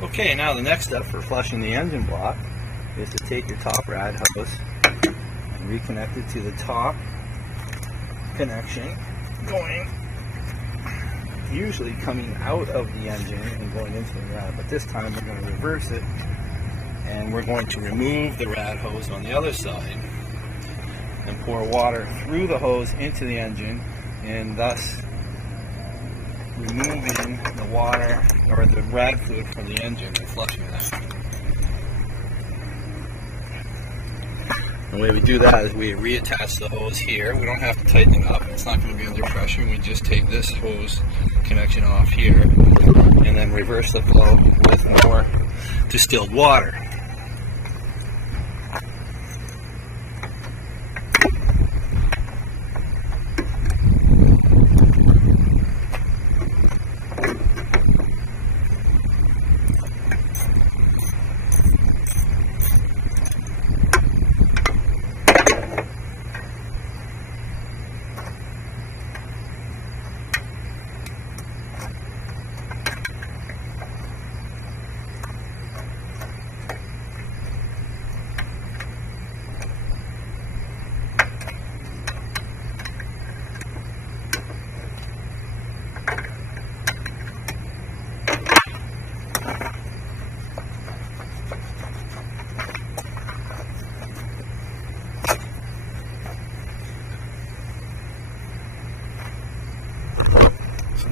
Okay, now the next step for flushing the engine block is to take your top rad hose and reconnect it to the top connection, going usually coming out of the engine and going into the rad, but this time we're going to reverse it and we're going to remove the rad hose on the other side and pour water through the hose into the engine, and thus removing the water or the rad fluid from the engine and flushing that. The way we do that is we reattach the hose here. We don't have to tighten it up. It's not going to be under pressure. We just take this hose connection off here and then reverse the flow with more distilled water.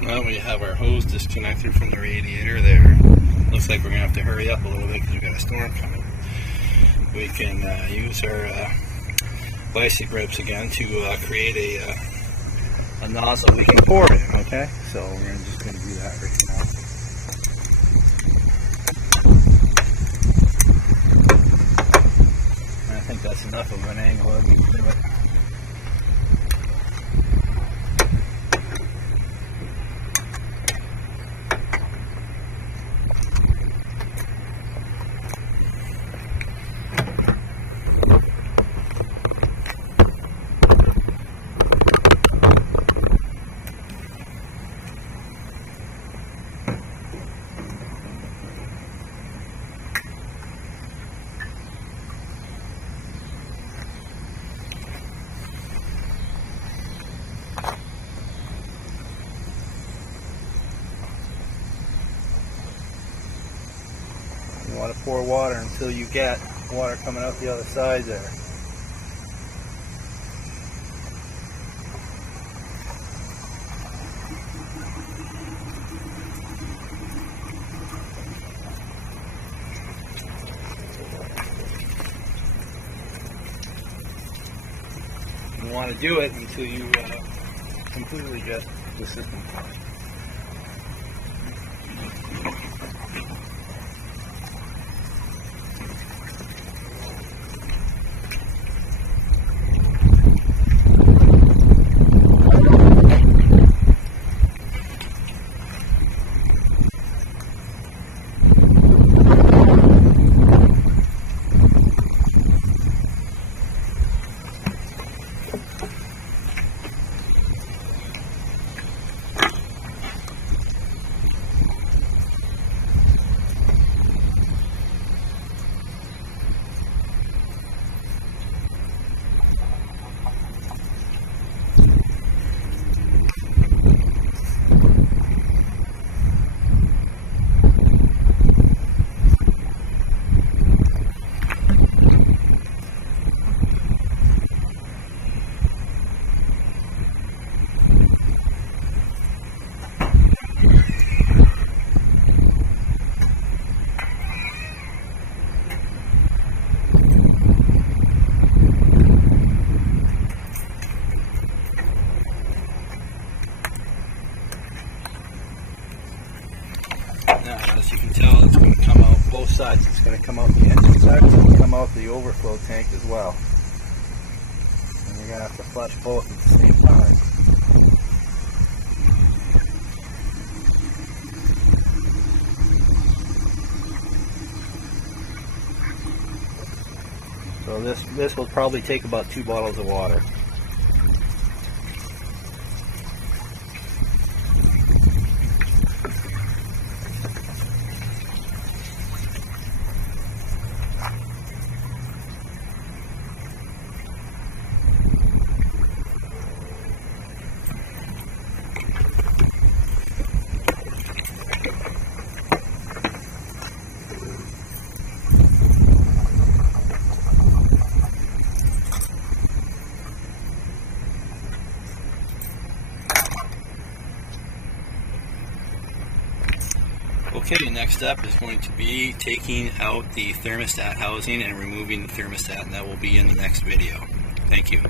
Now we have our hose disconnected from the radiator there. Looks like we're going to have to hurry up a little bit because we've got a storm coming. We can use our bicycle grips again to create a nozzle we can pour in, okay? So we're just going to do that right now. I think that's enough of an angle that we can do it. You want to pour water until you get water coming out the other side there. You want to do it until you completely get the system flushed. Now, as you can tell, it's going to come out both sides. It's going to come out the engine side, it's going to come out the overflow tank as well. And you're going to have to flush both at the same time. So this will probably take about 2 bottles of water. Okay, next up is going to be taking out the thermostat housing and removing the thermostat, and that will be in the next video. Thank you.